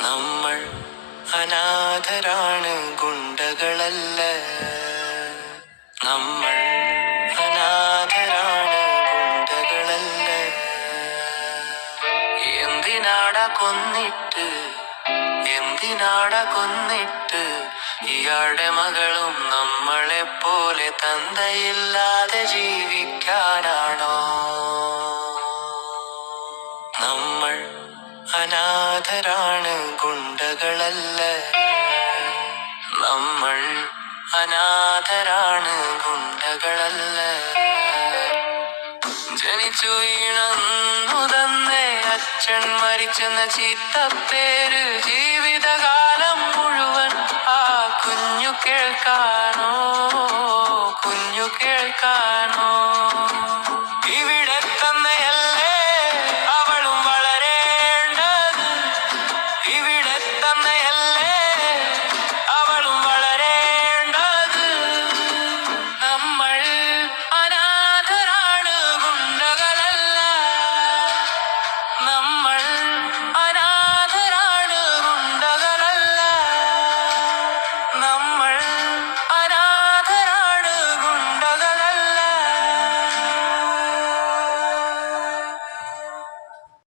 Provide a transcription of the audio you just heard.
നമ്മൾ അനാഥരാണ്, ഗുണ്ടകളല്ല. നമ്മൾ അനാഥരാണ്, ഗുണ്ടകളല്ല. എന്തിനാടാ കൊന്നിട്ട് ഇയാളുടെ മകളും നമ്മളെപ്പോലെ തന്തയില്ലാതെ ജീവിക്കാനാണോ? നമ്മൾ അനാഥരാണ്, ഗുണ്ടകളല്ല. നമ്മൾ അനാഥരാണ്, ഗുണ്ടകളല്ല. ജനിച്ചു വീണന്നു തന്നെ അച്ഛൻ മരിച്ചെന്ന ചീത്തപ്പേര്